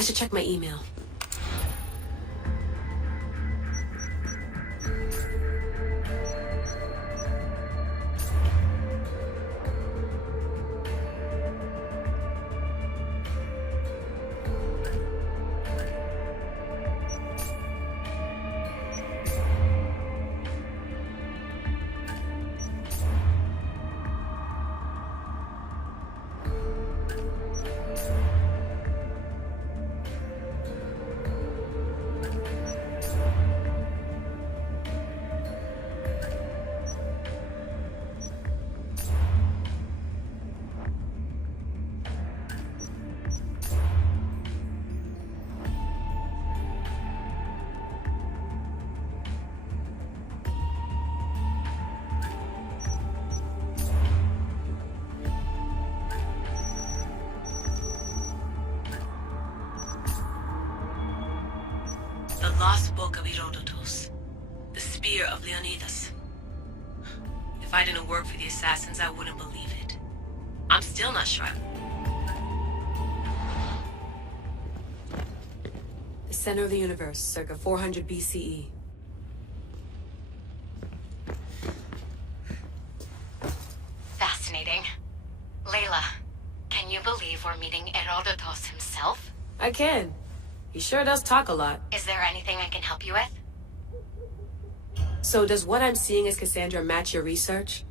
I should check my email. The Lost Book of Herodotus. The Spear of Leonidas. If I didn't work for the assassins, I wouldn't believe it. I'm still not sure. The center of the universe, circa 400 BCE. Fascinating. Layla, can you believe we're meeting Herodotus himself? I can. He sure does talk a lot. Is there anything I can help you with? So does what I'm seeing as Cassandra match your research?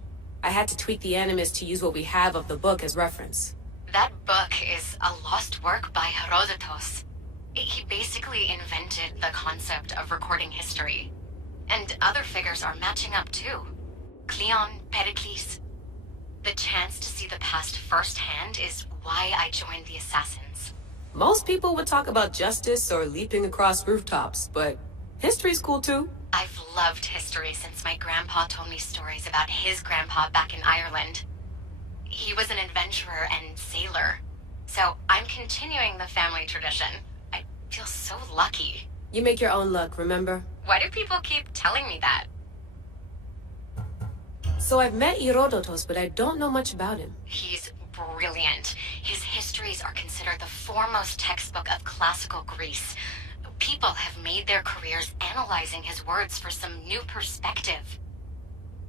I had to tweak the animus to use what we have of the book as reference. That book is a lost work by Herodotus. He basically invented the concept of recording history. And other figures are matching up too. Cleon, Pericles. The chance to see the past firsthand is why I joined the assassins. Most people would talk about justice or leaping across rooftops, but history's cool too. I've loved history since my grandpa told me stories about his grandpa back in Ireland. He was an adventurer and sailor, so I'm continuing the family tradition. I feel so lucky. You make your own luck, remember? Why do people keep telling me that? So I've met Herodotus, but I don't know much about him. He's brilliant. His histories are considered the foremost textbook of classical Greece. People have made their careers analyzing his words for some new perspective.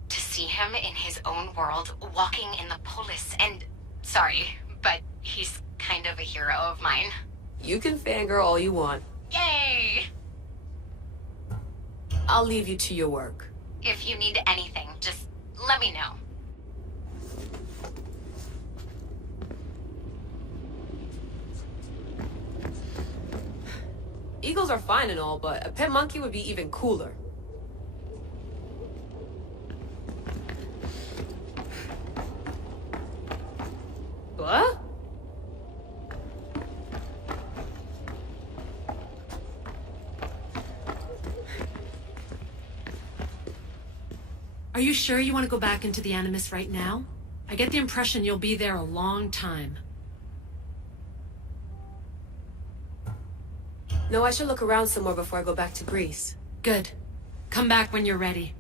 To see him in his own world, walking in the polis, and... Sorry, but he's kind of a hero of mine. You can fangirl all you want. Yay! I'll leave you to your work. If you need anything, just let me know. Eagles are fine and all, but a pet monkey would be even cooler. What? Are you sure you want to go back into the Animus right now? I get the impression you'll be there a long time. No, I should look around some more before I go back to Greece. Good. Come back when you're ready.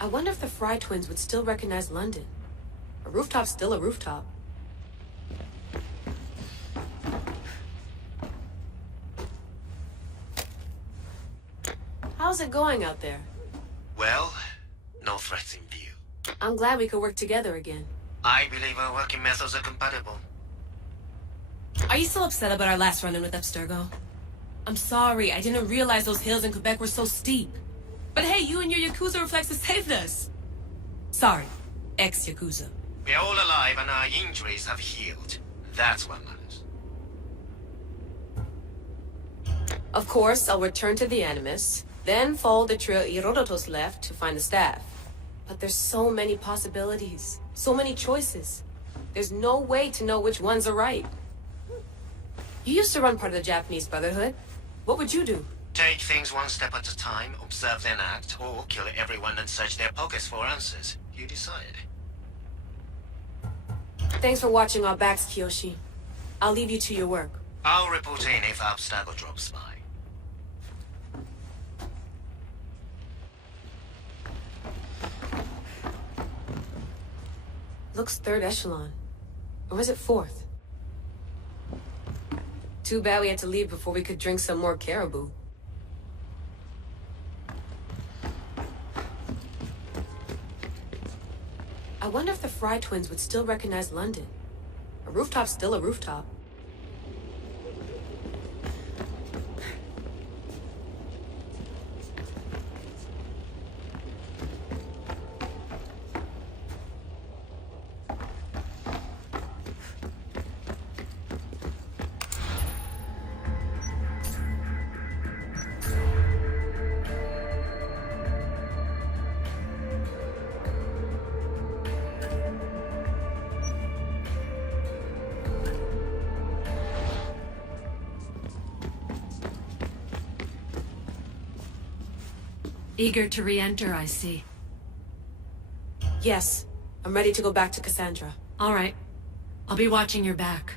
I wonder if the Fry twins would still recognize London. A rooftop's still a rooftop. How's it going out there? Well, no threats in view. I'm glad we could work together again. I believe our working methods are compatible. Are you still upset about our last run-in with Abstergo? I'm sorry, I didn't realize those hills in Quebec were so steep. But hey, you and your Yakuza reflexes saved us. Sorry, ex-Yakuza. We're all alive and our injuries have healed. That's what matters. Of course, I'll return to the Animus, then follow the trail Herodotus left to find the staff. But there's so many possibilities, so many choices. There's no way to know which ones are right. You used to run part of the Japanese Brotherhood. What would you do? Take things one step at a time, observe then act, or kill everyone and search their pockets for answers. You decide. Thanks for watching our backs, Kiyoshi. I'll leave you to your work. I'll report in if Abstergo drops by. Looks third echelon. Or was it fourth? Too bad we had to leave before we could drink some more caribou. I wonder if the Fry twins would still recognize London. A rooftop's still a rooftop. Eager to re-enter, I see. Yes, I'm ready to go back to Cassandra. All right. I'll be watching your back.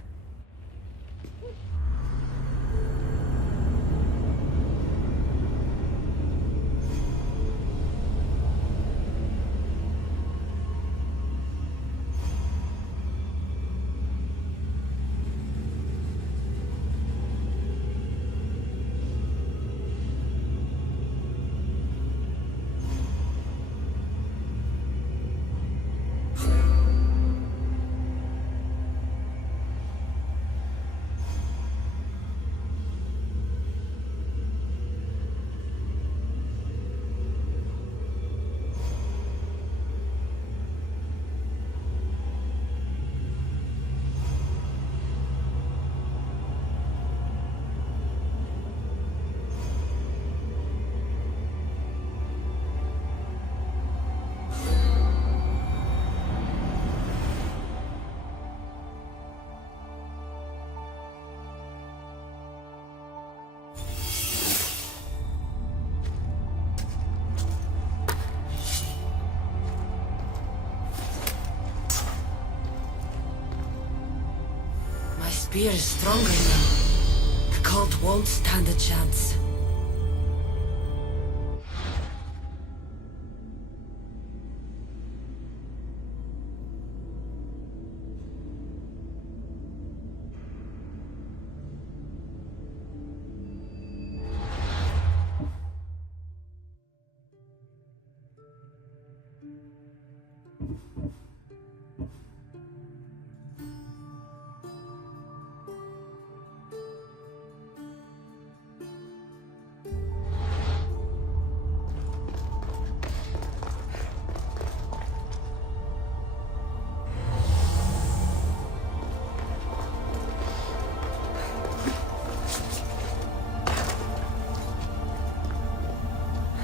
Spear is stronger now. The cult won't stand a chance.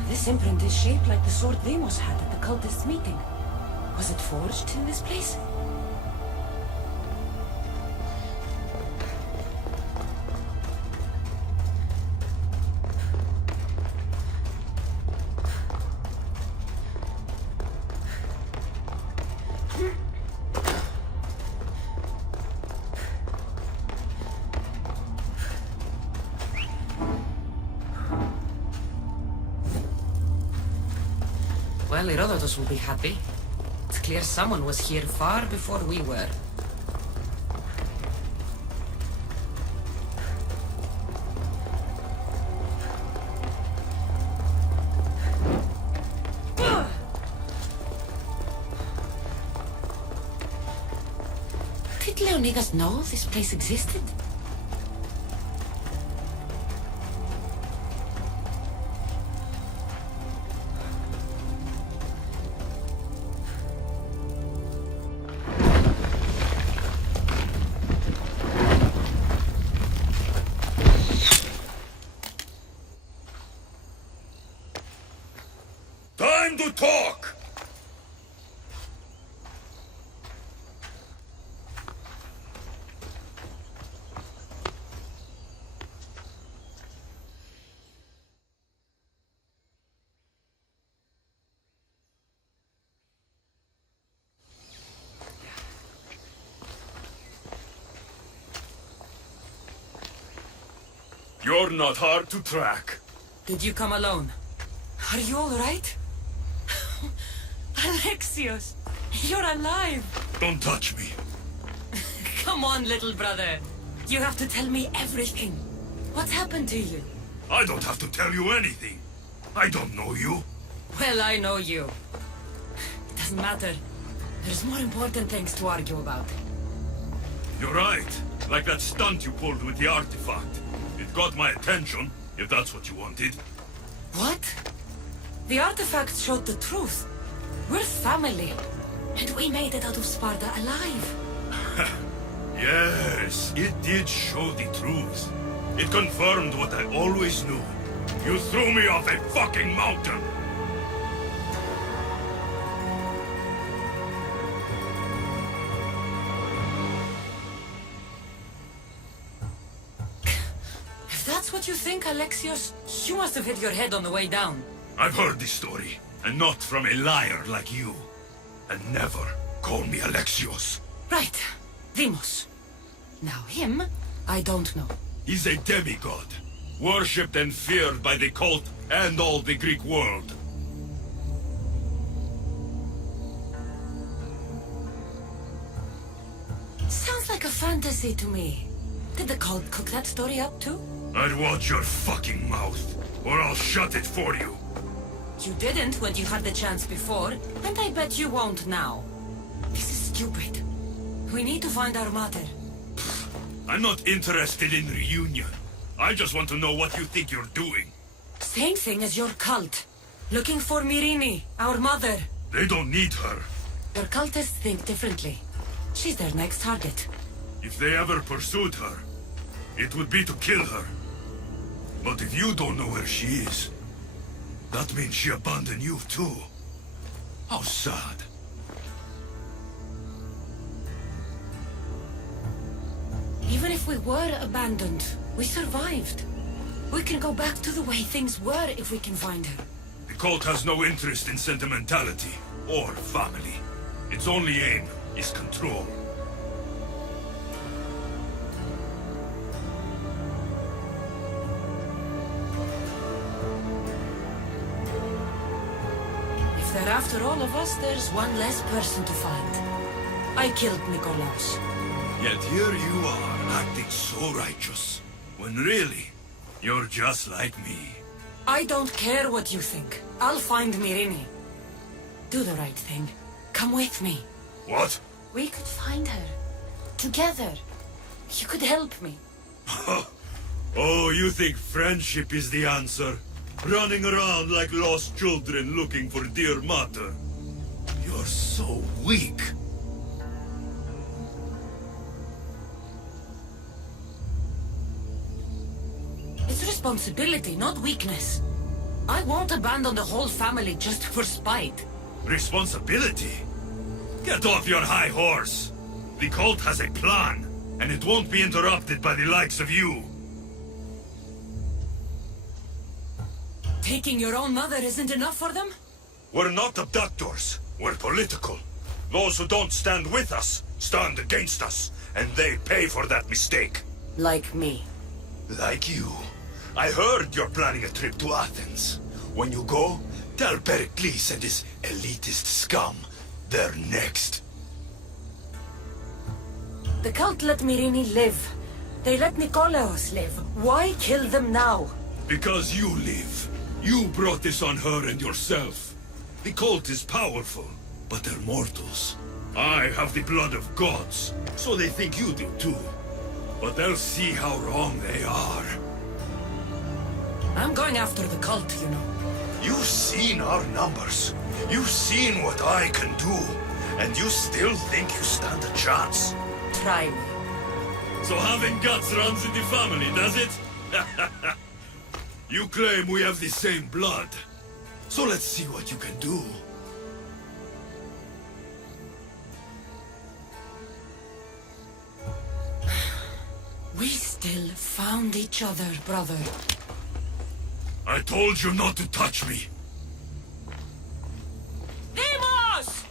This imprint is shaped like the sword Deimos had at the cultist meeting. Was it forged in this place? Well, Herodotus will be happy. It's clear someone was here far before we were. Did Leonidas know this place existed? Time to talk! You're not hard to track. Did you come alone? Are you all right? Alexios, you're alive! Don't touch me. Come on, little brother. You have to tell me everything. What's happened to you? I don't have to tell you anything. I don't know you. Well, I know you. It doesn't matter. There's more important things to argue about. You're right. Like that stunt you pulled with the artifact. It got my attention, if that's what you wanted. What? The artifact showed the truth. We're family. And we made it out of Sparta alive. Yes, it did show the truth. It confirmed what I always knew. You threw me off a fucking mountain! If that's what you think, Alexios, you must have hit your head on the way down. I've heard this story, and not from a liar like you. And never call me Alexios. Right. Demos. Now him, I don't know. He's a demigod, worshipped and feared by the cult and all the Greek world. Sounds like a fantasy to me. Did the cult cook that story up too? I'd watch your fucking mouth, or I'll shut it for you. You didn't when you had the chance before, and I bet you won't now. This is stupid. We need to find our mother. I'm not interested in reunion. I just want to know what you think you're doing. Same thing as your cult. Looking for Myrrine, our mother. They don't need her. Your cultists think differently. She's their next target. If they ever pursued her, it would be to kill her. But if you don't know where she is, that means she abandoned you too. How sad. Even if we were abandoned, we survived. We can go back to the way things were if we can find her. The cult has no interest in sentimentality or family. Its only aim is control. If they're after all of us, there's one less person to find. I killed Nikolaos. Yet here you are, acting so righteous, when really, you're just like me. I don't care what you think. I'll find Myrrine. Do the right thing. Come with me. What? We could find her. Together. You could help me. Oh, you think friendship is the answer? Running around like lost children looking for dear mother. You're so weak. It's responsibility, not weakness. I won't abandon the whole family just for spite. Responsibility? Get off your high horse. The cult has a plan, and it won't be interrupted by the likes of you. Taking your own mother isn't enough for them? We're not abductors. We're political. Those who don't stand with us stand against us, and they pay for that mistake. Like me. Like you. I heard you're planning a trip to Athens. When you go, tell Pericles and his elitist scum they're next. The cult let Myrrine live. They let Nikolaos live. Why kill them now? Because you live. You brought this on her and yourself. The cult is powerful, but they're mortals. I have the blood of gods, so they think you do too. But they'll see how wrong they are. I'm going after the cult, you know. You've seen our numbers. You've seen what I can do. And you still think you stand a chance? Try me. So having guts runs in the family, does it? You claim we have the same blood. So let's see what you can do. We still found each other, brother. I told you not to touch me. Demos!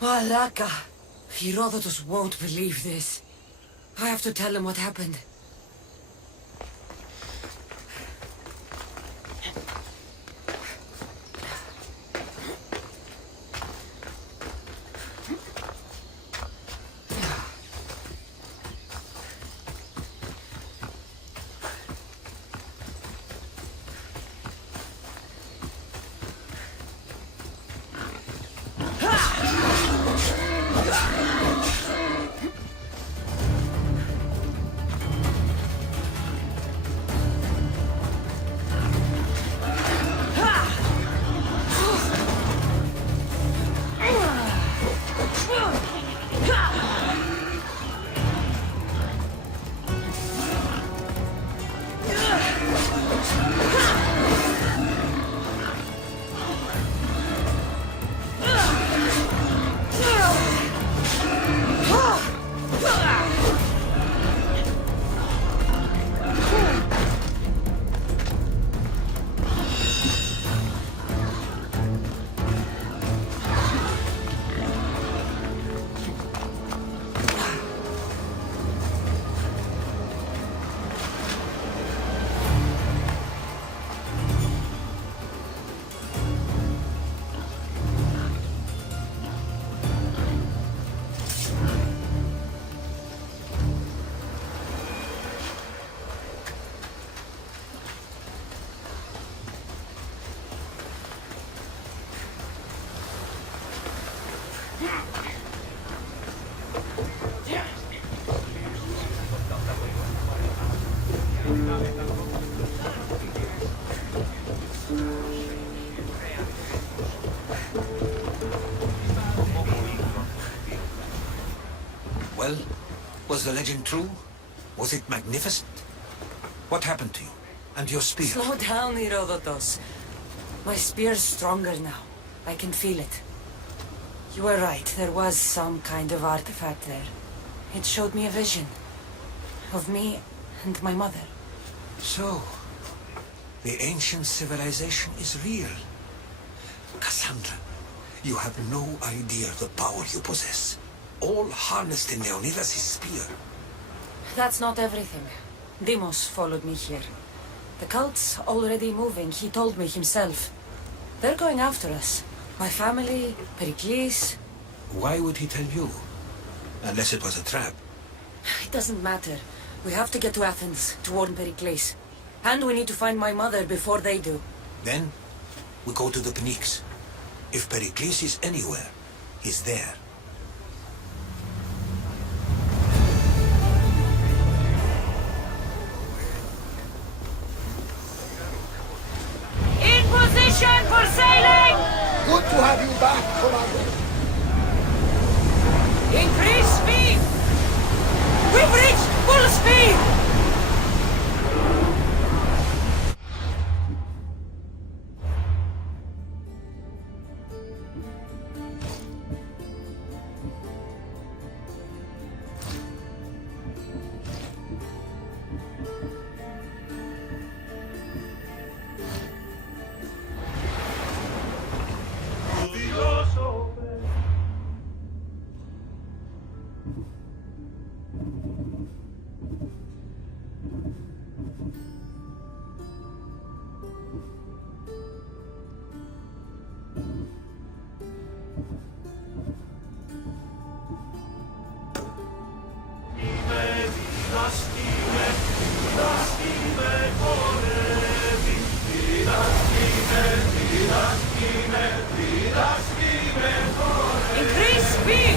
Malaka. Herodotus won't believe this. I have to tell him what happened. Well, was the legend true? Was it magnificent? What happened to you? And your spear? Slow down, Herodotus. My spear's stronger now. I can feel it. You were right, there was some kind of artifact there. It showed me a vision. Of me and my mother. So, the ancient civilization is real. Cassandra, you have no idea the power you possess. All harnessed in Leonidas' spear. That's not everything. Deimos followed me here. The cult's already moving, he told me himself. They're going after us. My family, Pericles. Why would he tell you? Unless it was a trap. It doesn't matter. We have to get to Athens, to warn Pericles. And we need to find my mother before they do. Then, we go to the Pnyx. If Pericles is anywhere, he's there. In position for sailing! Good to have you back, Commander. Increase speed! We've reached full speed! Increase speed!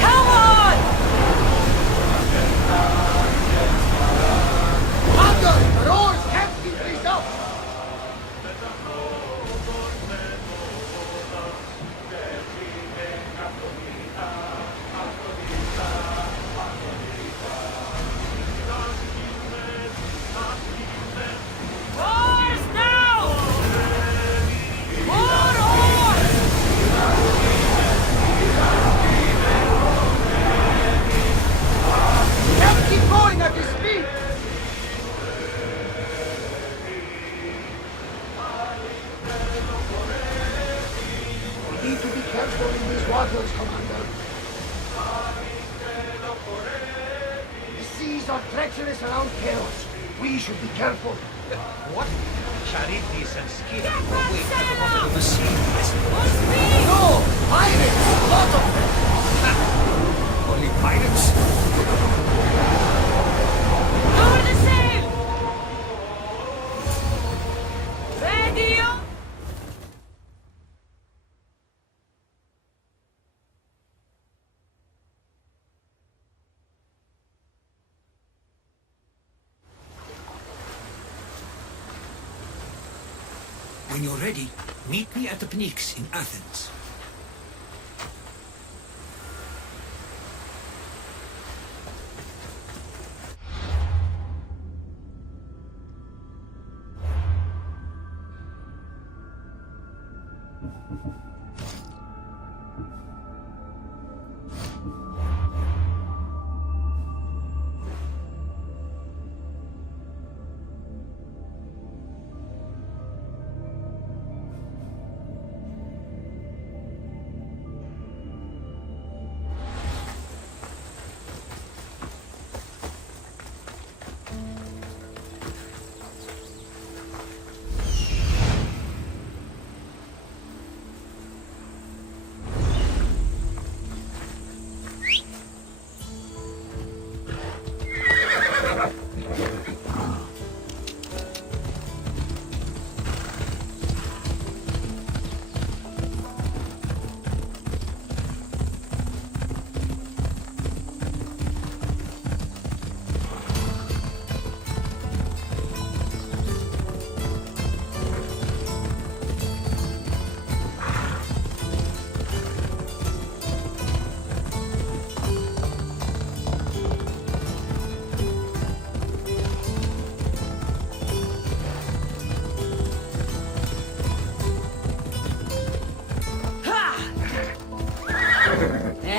Come on! Commander, the oars can't keep this up. Oars down! More oars! Can't keep going at this speed. We need to be careful in these waters, Commander. The seas are treacherous around Chaos. We should be careful. What? Charybdis and Scylla wait at the bottom of the sea. Full speed! No! Pirates! A lot of them! Only pirates? Lower the sail! Ready up! When you're ready, meet me at the PHØI in Athens.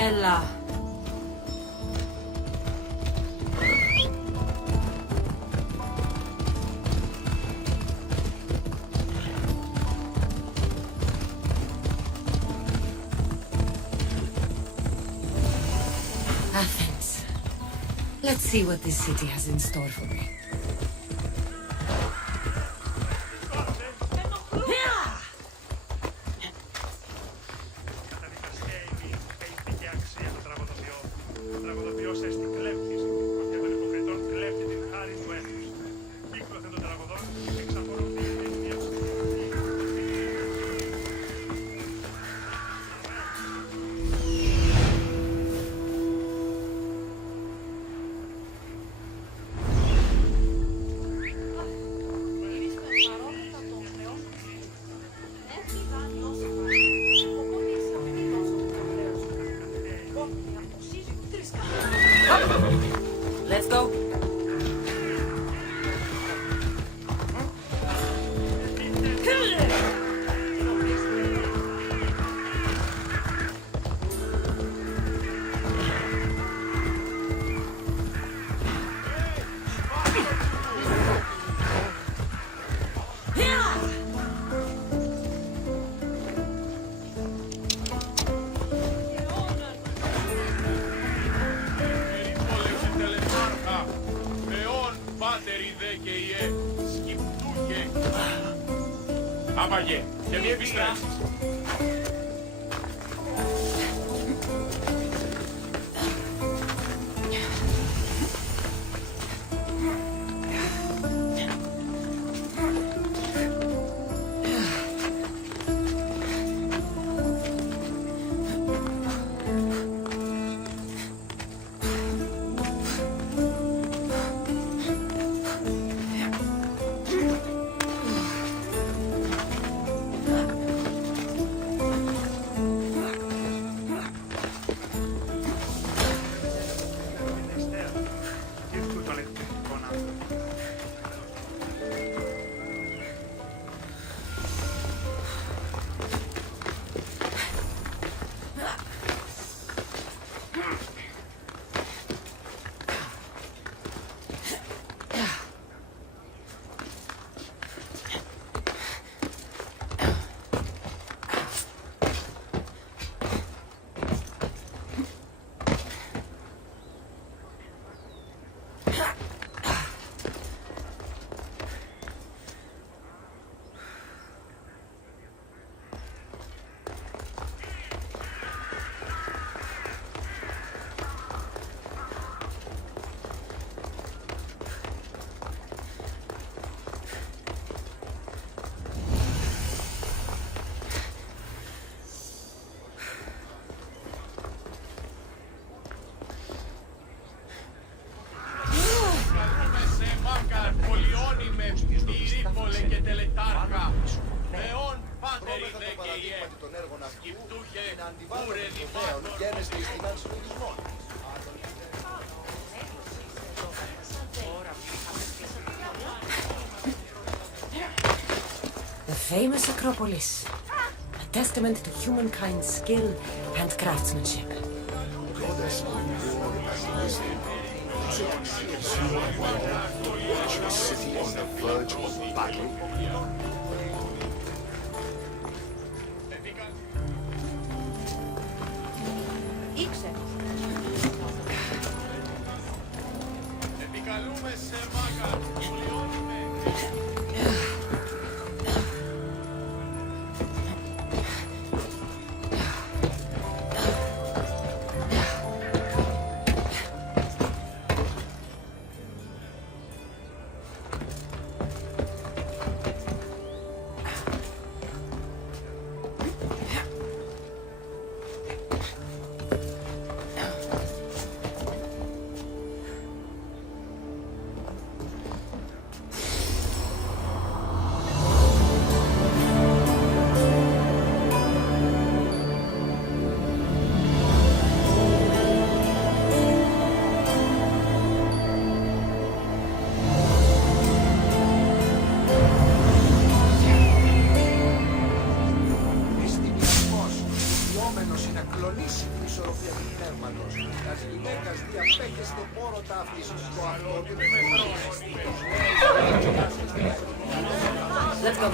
Έλα. Athens. Let's see what this city has in store for me. Let's go. Άπαγε, και μη επιστρέψεις. Είναι αντιβάλλον των ιδέων γένεστε εις την ανσυλλογισμό. The famous Acropolis, a testament to humankind's skill and craftsmanship. Goddess of war and wisdom, is it you and my love to watch a city on the verge of battle? Let's go.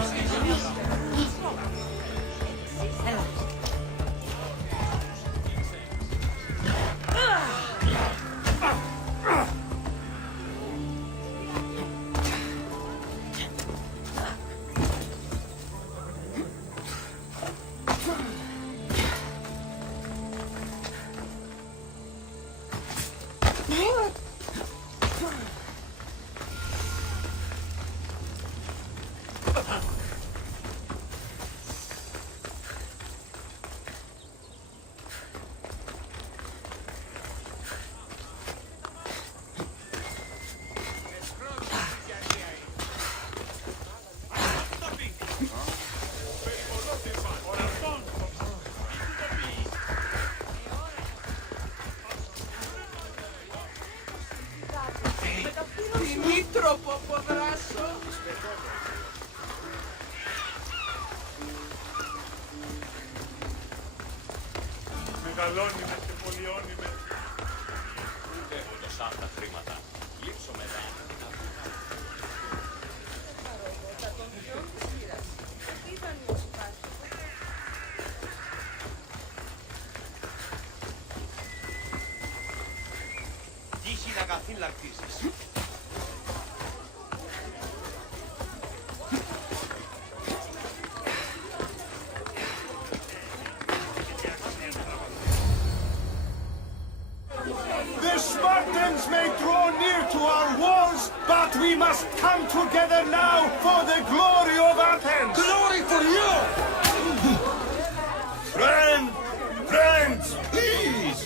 Μεγαλώνυμε και πολιώνυμε. Ούτε έχω το σαν τα χρήματα. Λείψω μετά. Τύχη να καθήλακτήσεις. The Spartans may draw near to our walls, but we must come together now for the glory of Athens! Glory for you! Friends, please!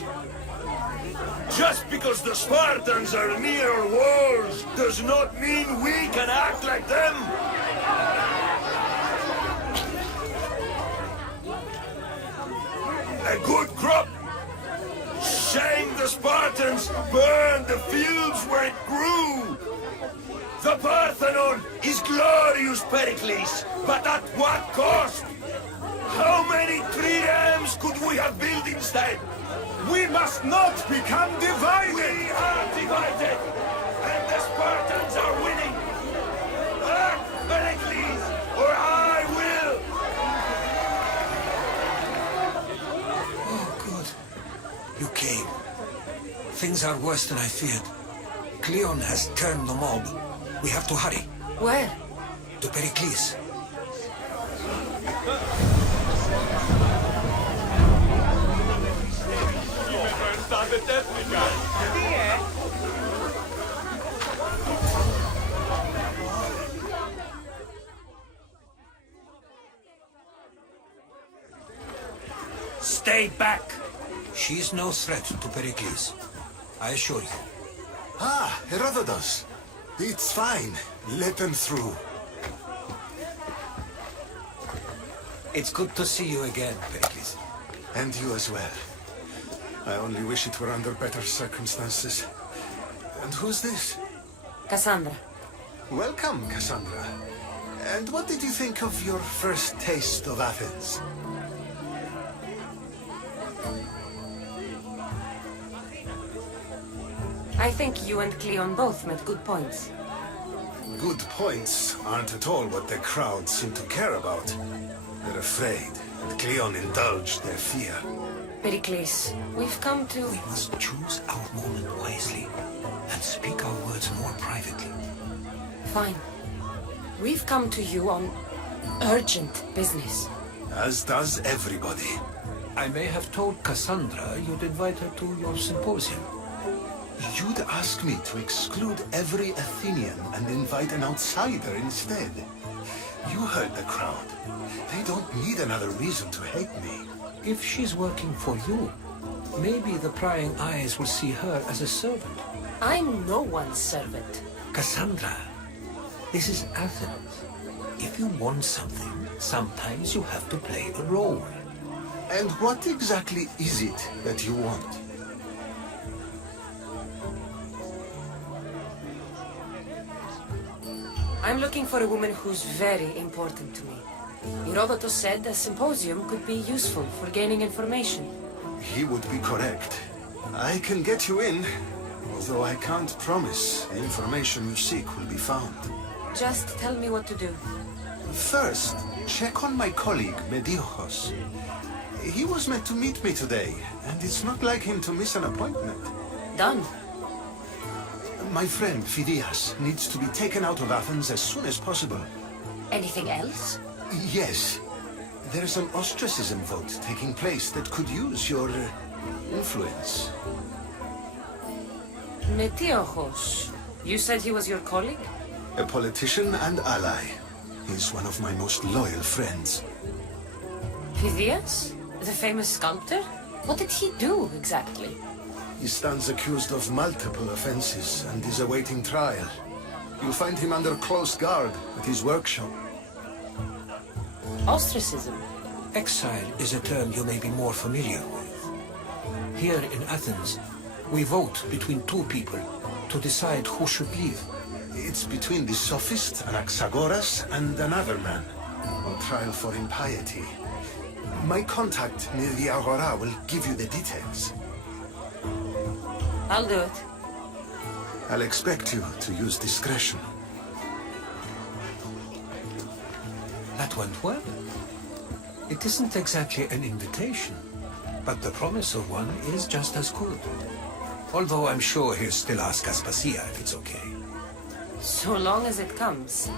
Just because the Spartans are near our walls does not mean we can act like them! A good crop! Shame the Spartans burned the fields where it grew! The Parthenon is glorious, Pericles, but at what cost? How many triremes could we have built instead? We must not become divided! We are divided, and the Spartans are winning! Act, Pericles, or I will! Oh, good. You came. Things are worse than I feared. Cleon has turned the mob. We have to hurry. Where? To Pericles. Stay back! She's no threat to Pericles. I assure you. Ah, Herodotus. It's fine. Let them through. It's good to see you again, Pericles. And you as well. I only wish it were under better circumstances. And who's this? Cassandra. Welcome, Cassandra. And what did you think of your first taste of Athens? I think you and Cleon both made good points. Good points aren't at all what the crowd seem to care about. They're afraid, and Cleon indulged their fear. Pericles, we've come to... We must choose our moment wisely and speak our words more privately. Fine. We've come to you on urgent business. As does everybody. I may have told Cassandra you'd invite her to your symposium. You'd ask me to exclude every Athenian and invite an outsider instead. You heard the crowd. They don't need another reason to hate me. If she's working for you, maybe the prying eyes will see her as a servant. I'm no one's servant. Cassandra, this is Athens. If you want something, sometimes you have to play a role. And what exactly is it that you want? I'm looking for a woman who's very important to me. Herodotus said a symposium could be useful for gaining information. He would be correct. I can get you in, although I can't promise the information you seek will be found. Just tell me what to do. First, check on my colleague, Mediochos. He was meant to meet me today, and it's not like him to miss an appointment. Done. My friend, Phidias, needs to be taken out of Athens as soon as possible. Anything else? Yes. There's an ostracism vote taking place that could use your influence. Metiochos. You said he was your colleague? A politician and ally. He's one of my most loyal friends. Phidias? The famous sculptor? What did he do, exactly? He stands accused of multiple offenses and is awaiting trial. You'll find him under close guard at his workshop. Ostracism? Exile is a term you may be more familiar with. Here in Athens, we vote between two people to decide who should leave. It's between the sophist Anaxagoras and another man on trial for impiety. My contact near the Agora will give you the details. I'll do it. I'll expect you to use discretion. That went well. It isn't exactly an invitation, but the promise of one is just as good. Although I'm sure he'll still ask Aspasia if it's okay. So long as it comes.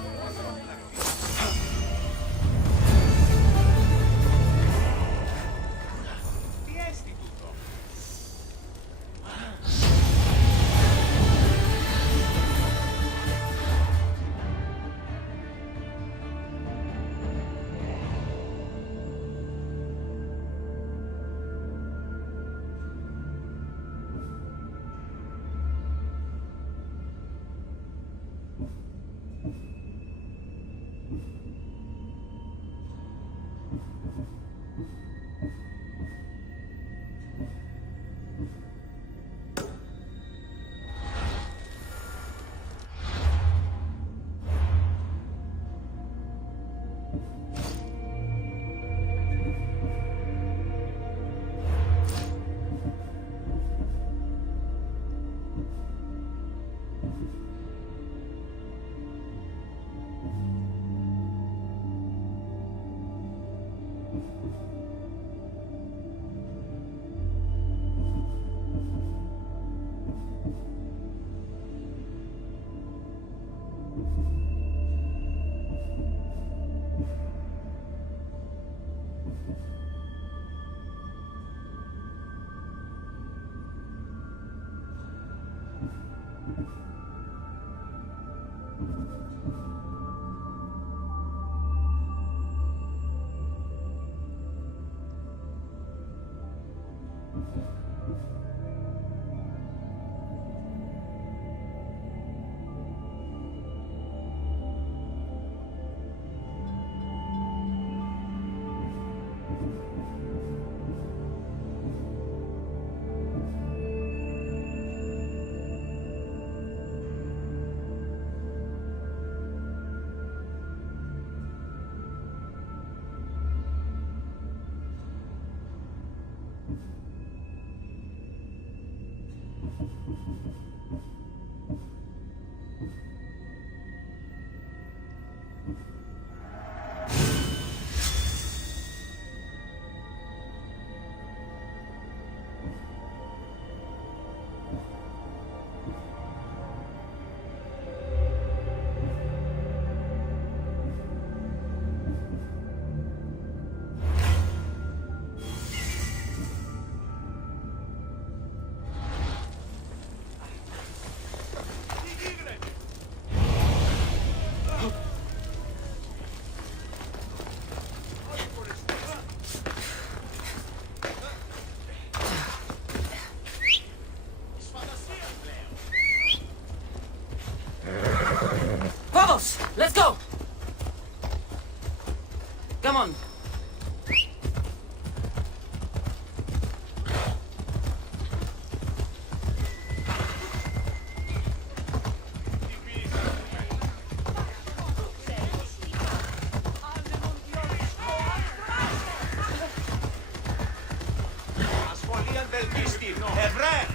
βελτίστη, ευρέ!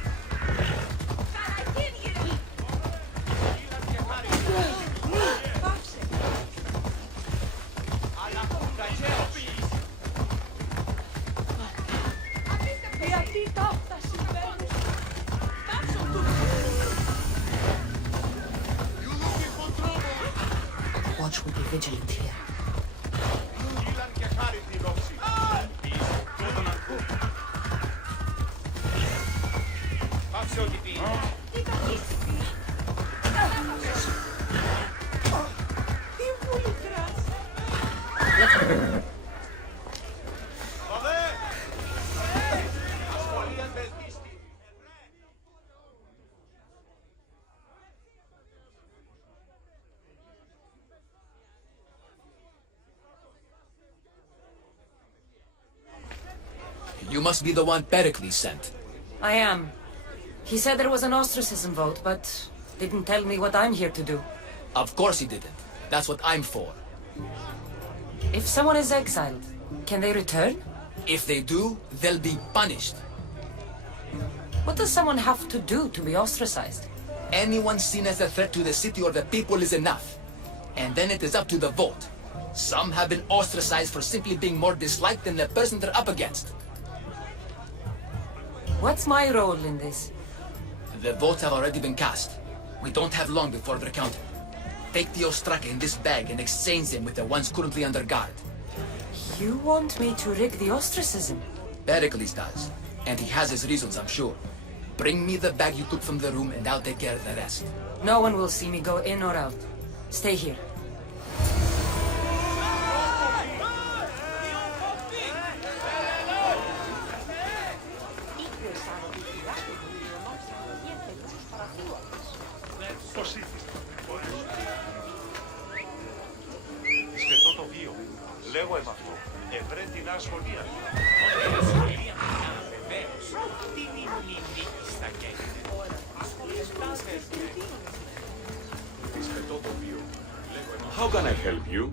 Watch will be vigilant here. Πάψε ό,τι πει. You must be the one Pericles sent. I am. He said there was an ostracism vote, but didn't tell me what I'm here to do. Of course he didn't. That's what I'm for. If someone is exiled, can they return? If they do, they'll be punished. What does someone have to do to be ostracized? Anyone seen as a threat to the city or the people is enough. And then it is up to the vote. Some have been ostracized for simply being more disliked than the person they're up against. What's my role in this? The votes have already been cast. We don't have long before they're counted. Take the Ostraka in this bag and exchange them with the ones currently under guard. You want me to rig the ostracism? Pericles does. And he has his reasons, I'm sure. Bring me the bag you took from the room and I'll take care of the rest. No one will see me go in or out. Stay here. Σκεφτώ το βίο. Λέγω εμ' αυτό. Ευρέν την ασχολία. Βεβαίως. Τι μνήμη στα γέννη. Σκεφτώ το βίο. Λέγω εμ' αυτό. How can I help you?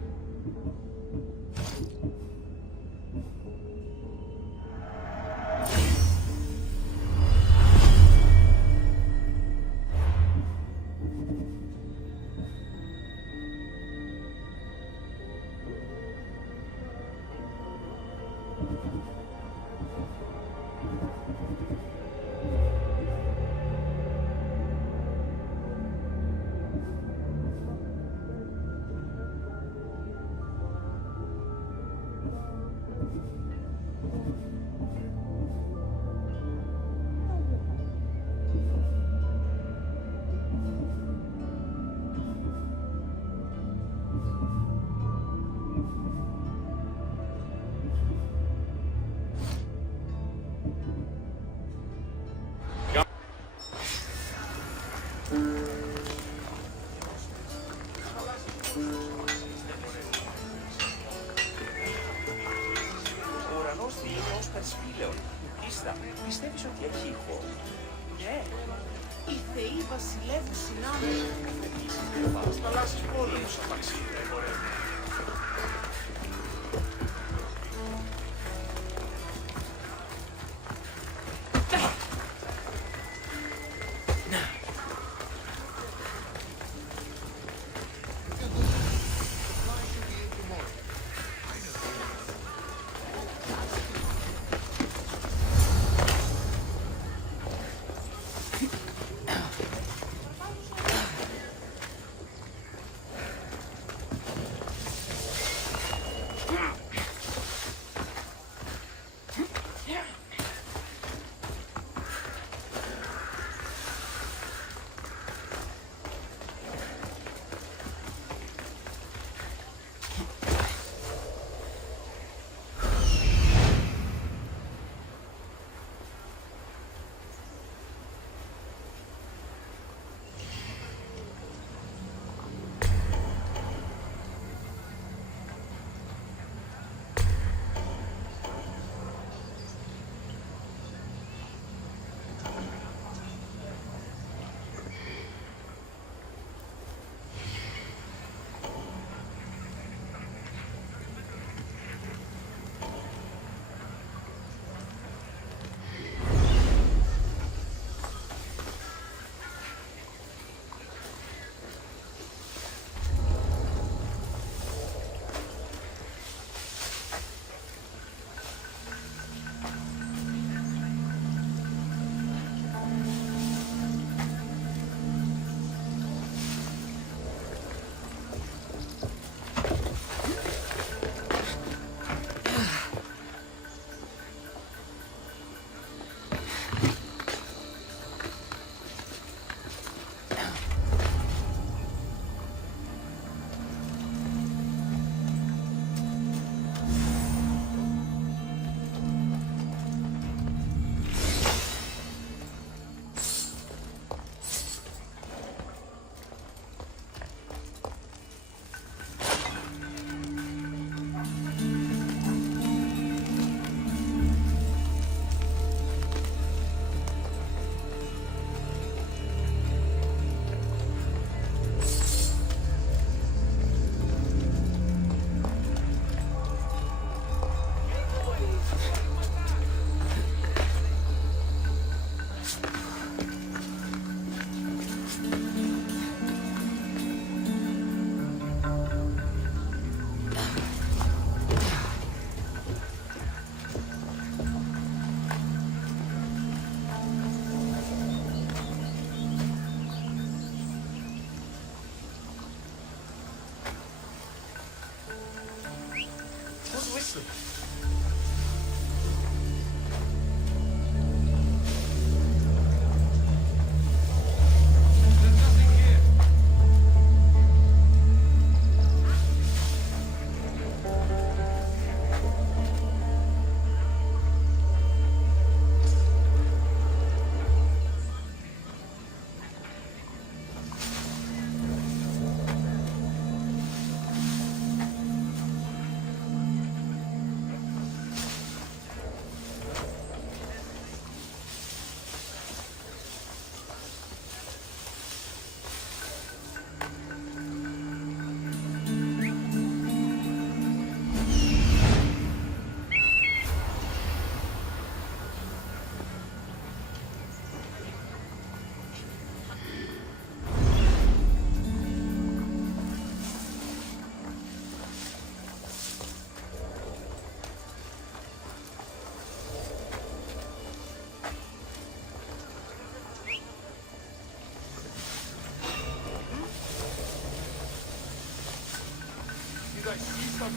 Ο ουρανός διείται ως περσπήλαιον. Ίστα, πιστεύεις ότι έχει ήχο? Ναι. Οι θεοί βασιλεύουν συνάμει. Επίσης, θα σταλάσεις πόλεμος απαξί, εμπορεύει. You're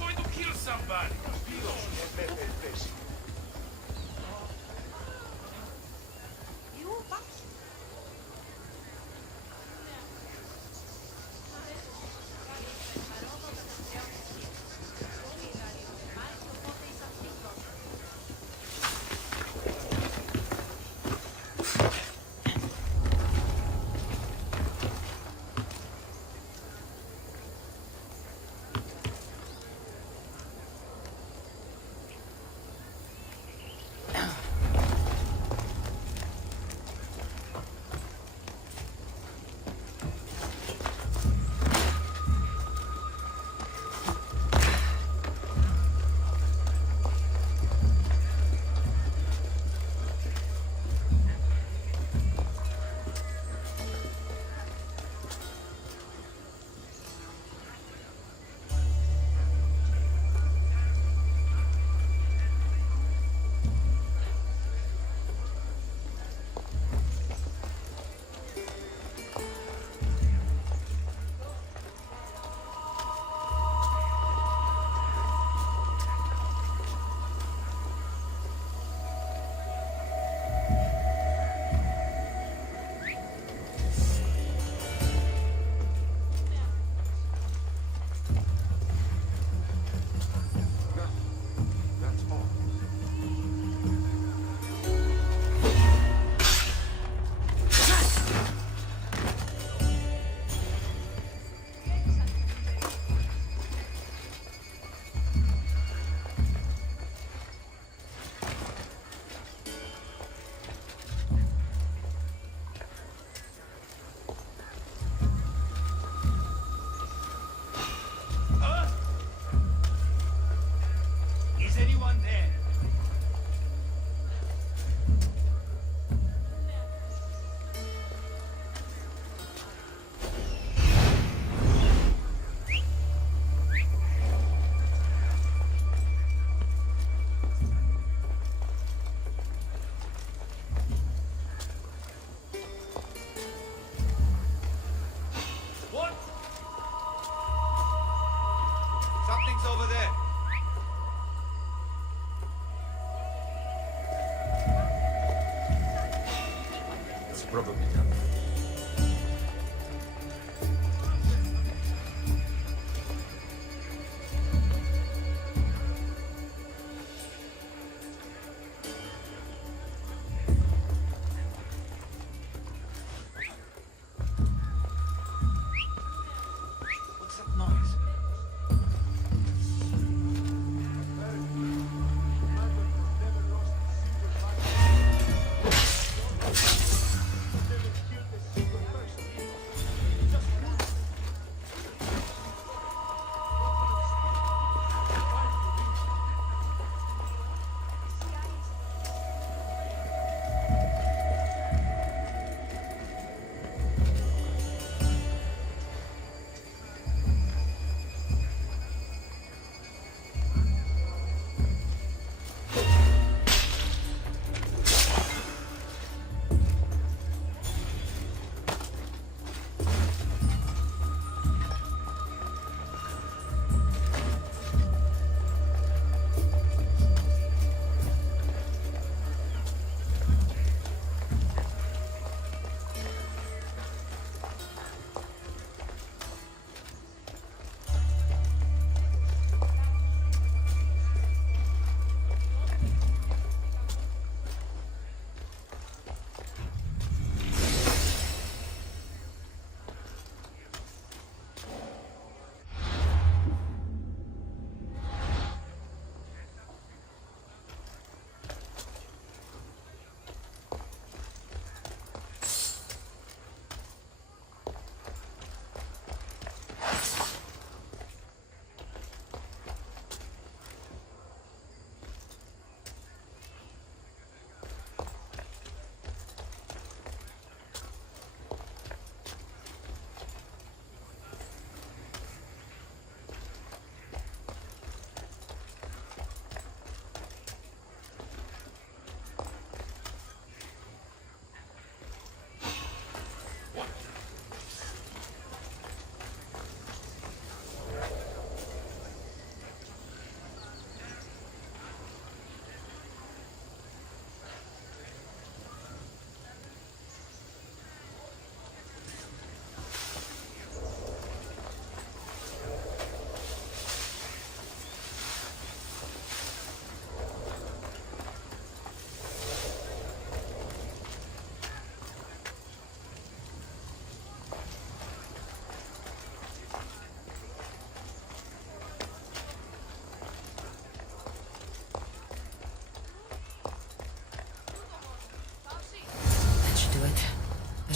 going to kill somebody. Probably done. What's that noise?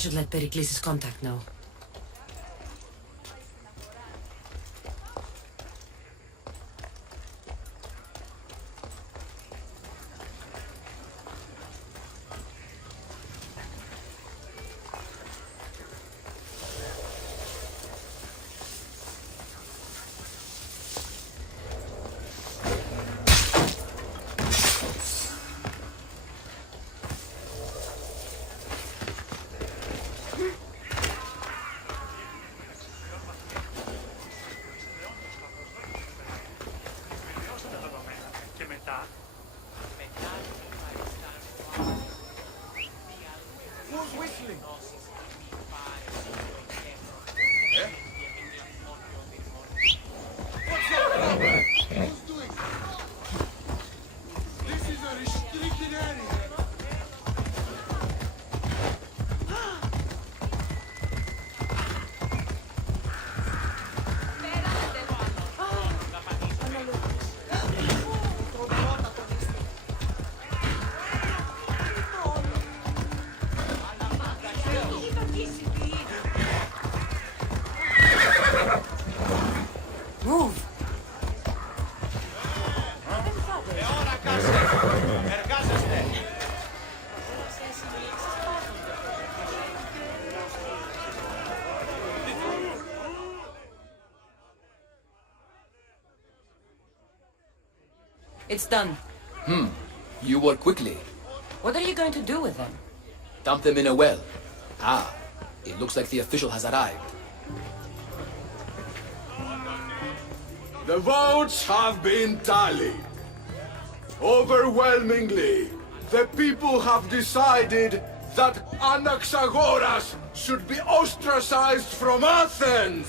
should let Pericles' contact know. Who's whistling? Who's doing it? This is a restricted area. Move! Εργάζεστε! It's done. You work quickly. What are you going to do with them? Dump them in a well. Ah, it looks like the official has arrived. The votes have been tallied. Overwhelmingly, the people have decided that Anaxagoras should be ostracized from Athens.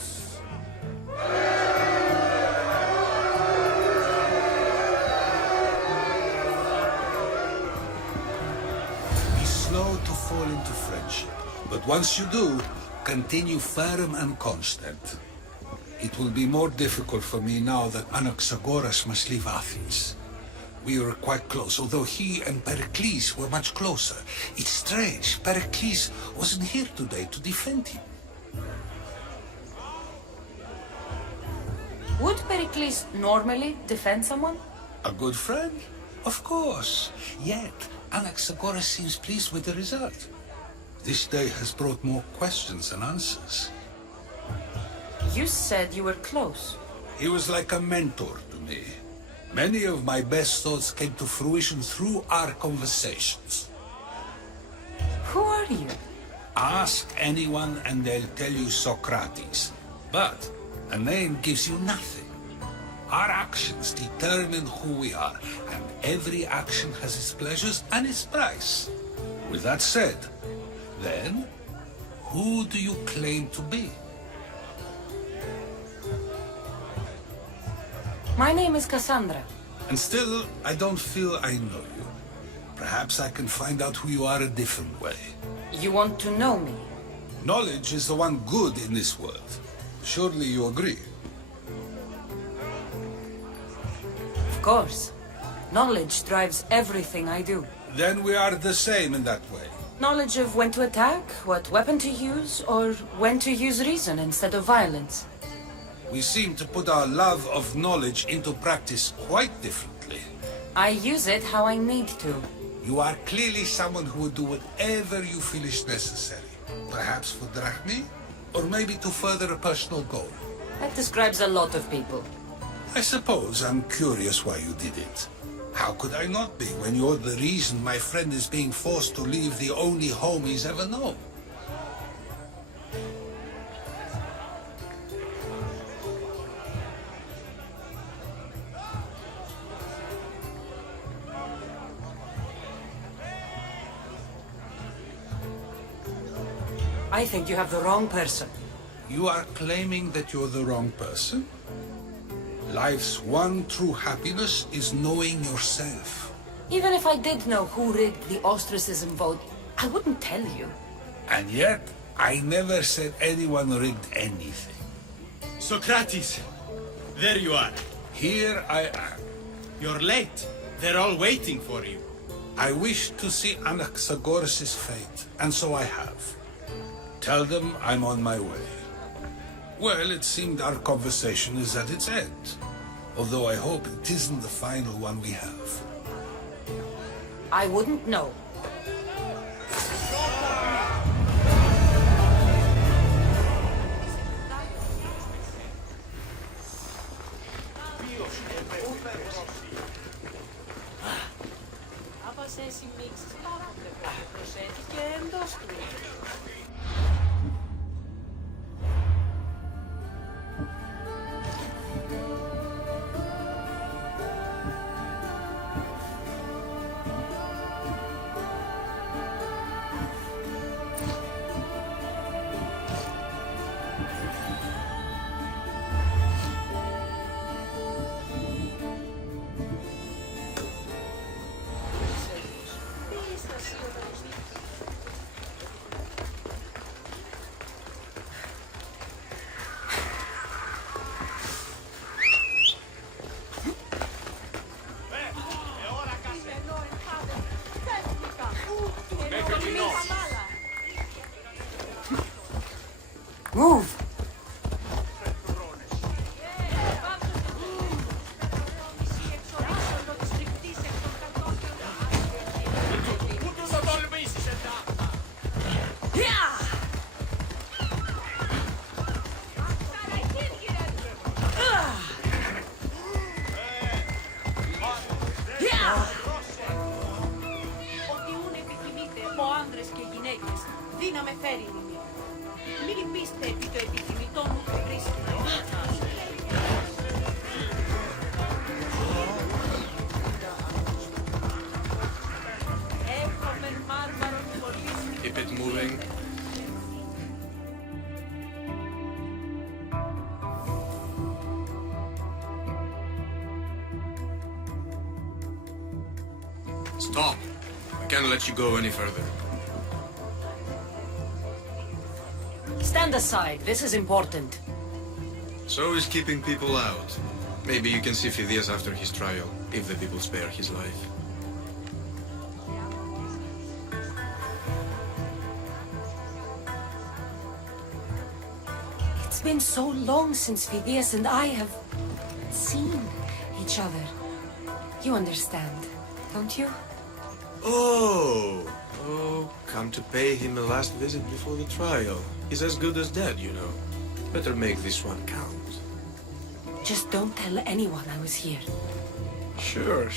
Be slow to fall into friendship, but once you do, continue firm and constant. It will be more difficult for me now that Anaxagoras must leave Athens. We were quite close, although he and Pericles were much closer. It's strange, Pericles wasn't here today to defend him. Would Pericles normally defend someone? A good friend? Of course. Yet, Anaxagoras seems pleased with the result. This day has brought more questions than answers. You said you were close. He was like a mentor to me. Many of my best thoughts came to fruition through our conversations. Who are you? Ask anyone and they'll tell you Socrates. But a name gives you nothing. Our actions determine who we are, and every action has its pleasures and its price. With that said, then, who do you claim to be? My name is Cassandra. And still, I don't feel I know you. Perhaps I can find out who you are a different way. You want to know me? Knowledge is the one good in this world. Surely you agree? Of course. Knowledge drives everything I do. Then we are the same in that way. Knowledge of when to attack, what weapon to use, or when to use reason instead of violence. We seem to put our love of knowledge into practice quite differently. I use it how I need to. You are clearly someone who would do whatever you feel is necessary. Perhaps for drachmi, or maybe to further a personal goal. That describes a lot of people. I suppose I'm curious why you did it. How could I not be when you're the reason my friend is being forced to leave the only home he's ever known? I think you have the wrong person. You are claiming that you're the wrong person? Life's one true happiness is knowing yourself. Even if I did know who rigged the ostracism vote, I wouldn't tell you. And yet, I never said anyone rigged anything. Socrates, there you are. Here I am. You're late. They're all waiting for you. I wish to see Anaxagoras' fate, and so I have. Tell them I'm on my way. Well, it seemed our conversation is at its end. Although I hope it isn't the final one we have. I wouldn't know. Move! Keep it moving. Stop. I can't let you go any further. Stand aside. This is important. So is keeping people out. Maybe you can see Phidias after his trial, if the people spare his life. It's been so long since Phidias and I have seen each other. You understand, don't you? Oh, come to pay him a last visit before the trial. He's as good as dead, you know. Better make this one count. Just don't tell anyone I was here. Sure.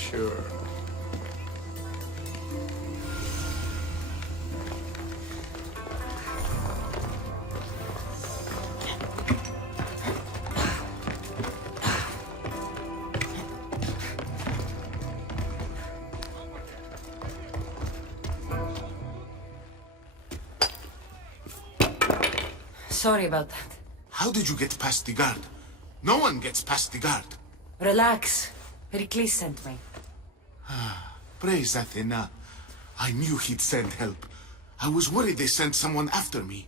Sorry about that. How did you get past the guard? No one gets past the guard. Relax. Pericles sent me. Praise Athena. I knew he'd send help. I was worried they sent someone after me.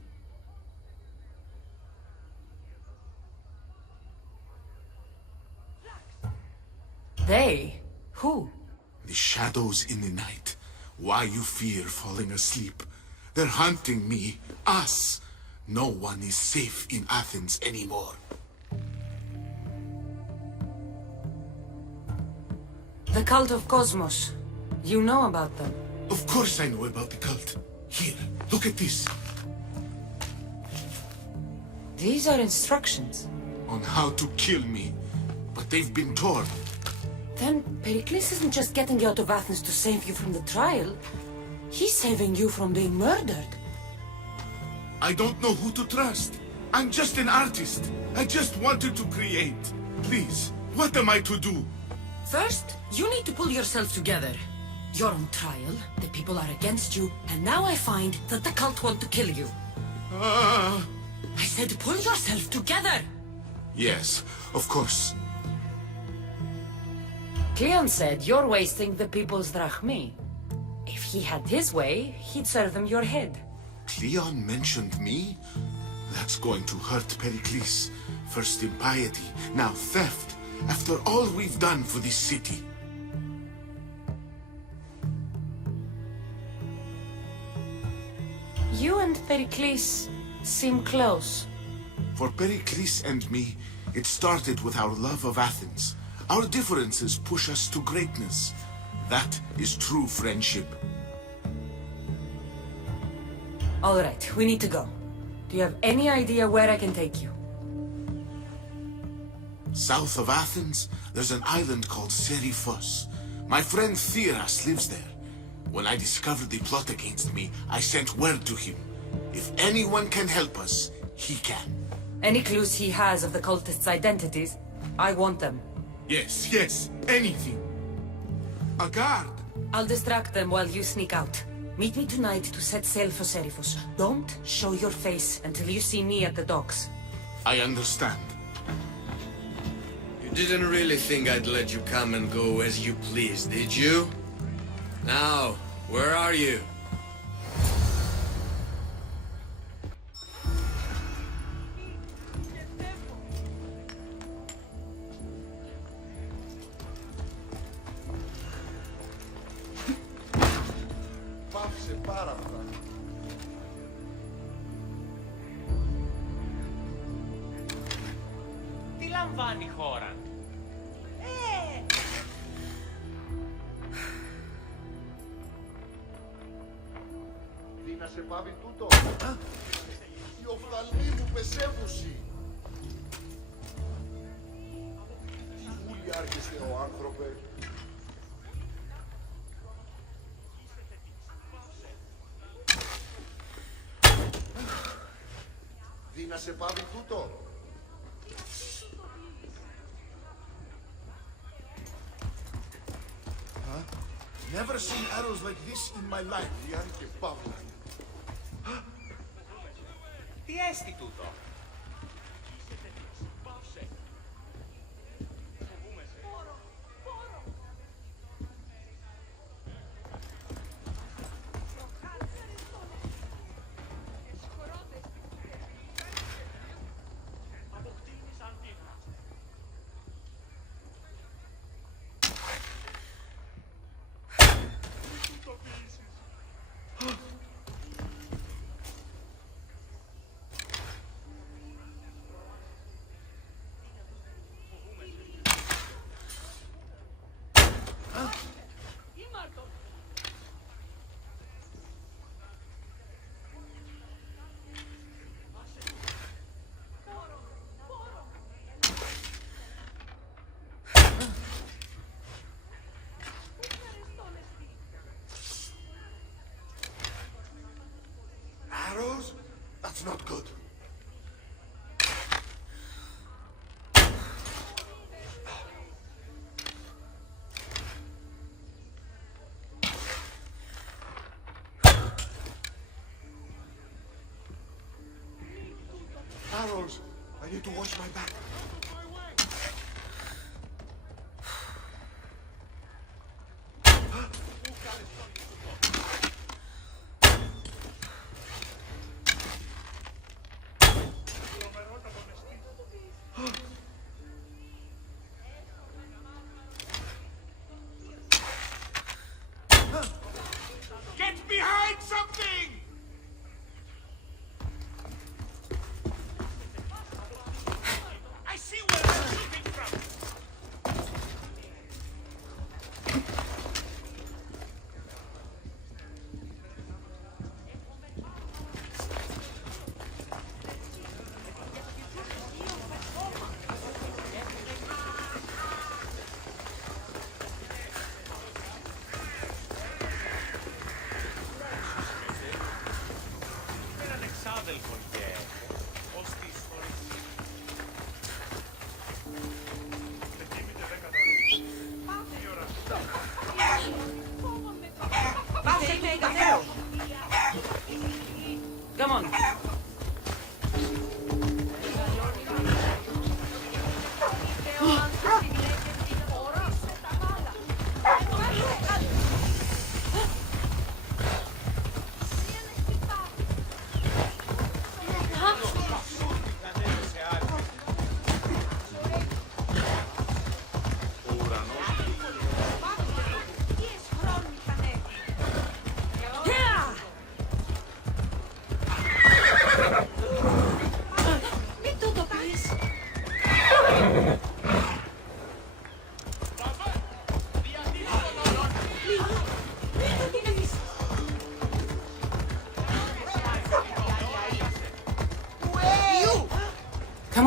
They? Who? The shadows in the night. Why you fear falling asleep? They're hunting me. Us. No one is safe in Athens anymore. The cult of Cosmos. You know about them? Of course I know about the cult. Here, look at this. These are instructions. On how to kill me. But they've been torn. Then Pericles isn't just getting you out of Athens to save you from the trial. He's saving you from being murdered. I don't know who to trust. I'm just an artist. I just wanted to create. Please, what am I to do? First, you need to pull yourself together. You're on trial, the people are against you, and now I find that the cult want to kill you. I said pull yourself together! Yes, of course. Cleon said you're wasting the people's drachmi. If he had his way, he'd serve them your head. Cleon mentioned me? That's going to hurt Pericles. First impiety, now theft. After all we've done for this city. You and Pericles seem close. For Pericles and me, it started with our love of Athens. Our differences push us to greatness. That is true friendship. All right, we need to go. Do you have any idea where I can take you? South of Athens, there's an island called Seriphos. My friend Theras lives there. When I discovered the plot against me, I sent word to him. If anyone can help us, he can. Any clues he has of the cultists' identities? I want them. Yes, anything. A guard. I'll distract them while you sneak out. Meet me tonight to set sail for Seriphos. Don't show your face until you see me at the docks. I understand. You didn't really think I'd let you come and go as you please, did you? Now, where are you? Τι λαμβάνει η χώρα? Τι να σε πάβει τούτο? Οι οφθαλμοί μου πεσέβουσι. Τι βούλη άρχεστε ο άνθρωπε? Τι να σε πάβει τούτο? Never seen arrows like this in my life, Lian και Παύλα. Τι έστι τούτο? Arrows? That's not good. Arrows! I need to watch my back. Get behind something!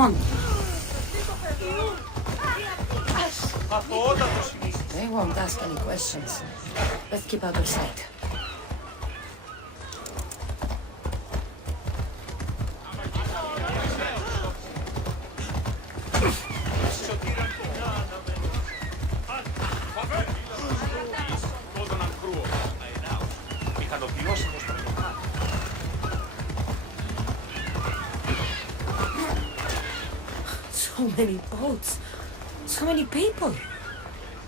on. They won't ask any questions. Let's keep out of sight. So many boats. So many people.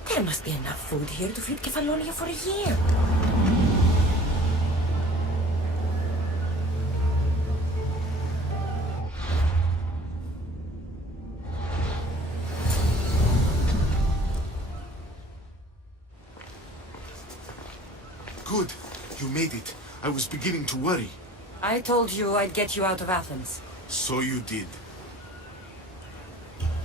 There must be enough food here to feed Kefalonia for a year. Good. You made it. I was beginning to worry. I told you I'd get you out of Athens. So you did.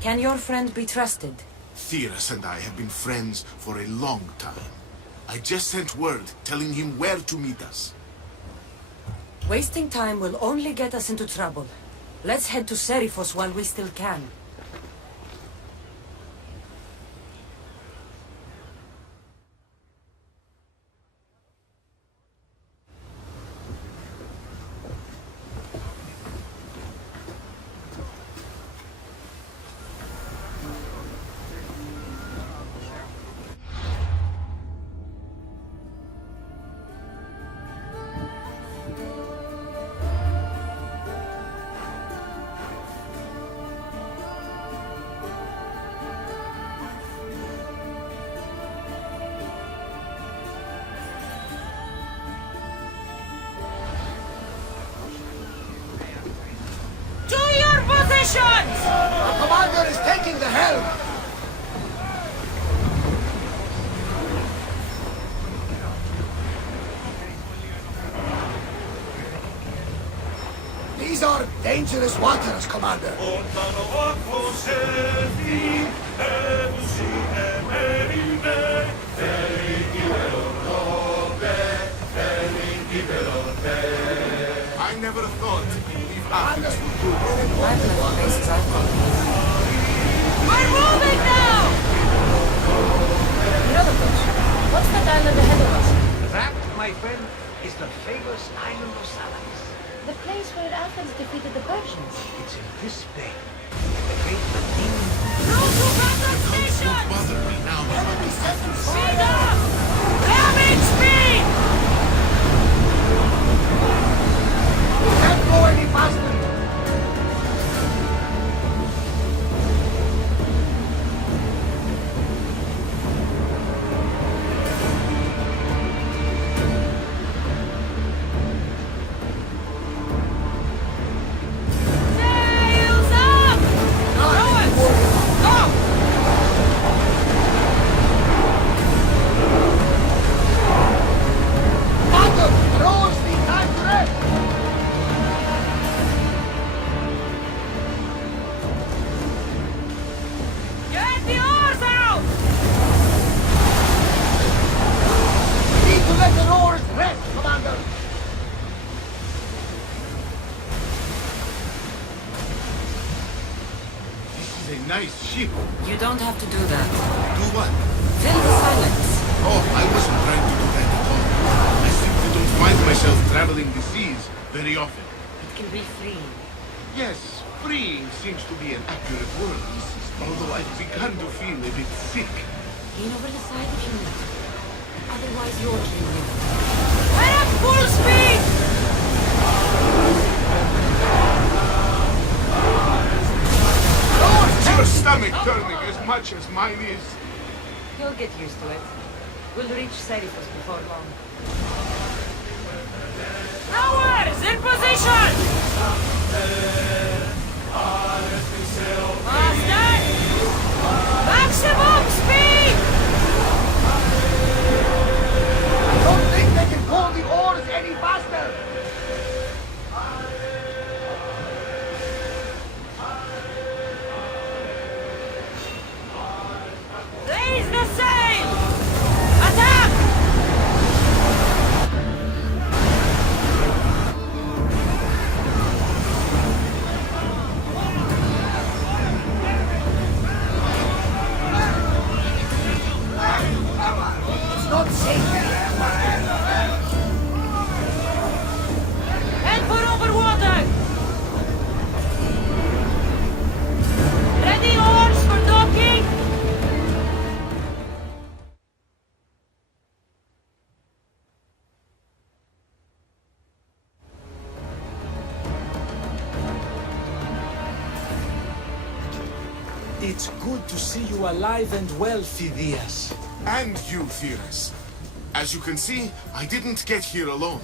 Can your friend be trusted? Theras and I have been friends for a long time. I just sent word telling him where to meet us. Wasting time will only get us into trouble. Let's head to Seriphos while we still can. Our commander is taking the helm! These are dangerous waters, Commander. I never thought leave Athens would do I've left places I've gone. We're moving now! Herodotus, what's that island ahead of us? That, my friend, is the famous island of Salamis. The place where Athens defeated the Persians. It's in this bay. The great Athenian. Roll to battle station! Don't bother me now. Speed up! Damage speed! Can't go any faster! Sails up! Rowers! Go! Bottom! Rowers, the time to rest! Get the oars out! Need to let the rowers rest, Commander! This is a nice ship. You don't have to do that. Do what? Fill the silence. Oh, I wasn't trying to do that at all. I simply don't find myself traveling the seas very often. It can be freeing. Yes, freeing seems to be an accurate word. Although I've begun to feel a bit sick. Lean over the side if you need to. Otherwise, you're dreaming. We're at full speed! Is your stomach turning as much as mine is? You'll get used to it. We'll reach Seriphos before long. Rowers, in position! Faster! Maximum speed! I don't think they can pull the oars any faster! Raise the sail! Attack! It's good to see you alive and well, Phidias. And you, Theras. As you can see, I didn't get here alone.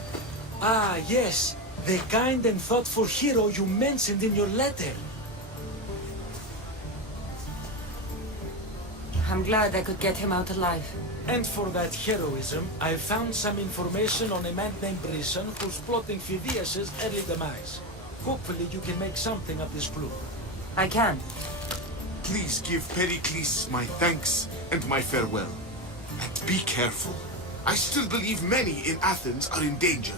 Ah, yes. The kind and thoughtful hero you mentioned in your letter. I'm glad I could get him out alive. And for that heroism, I found some information on a man named Brisson who's plotting Phidias' early demise. Hopefully you can make something of this clue. I can. Please give Pericles my thanks and my farewell. And be careful. I still believe many in Athens are in danger.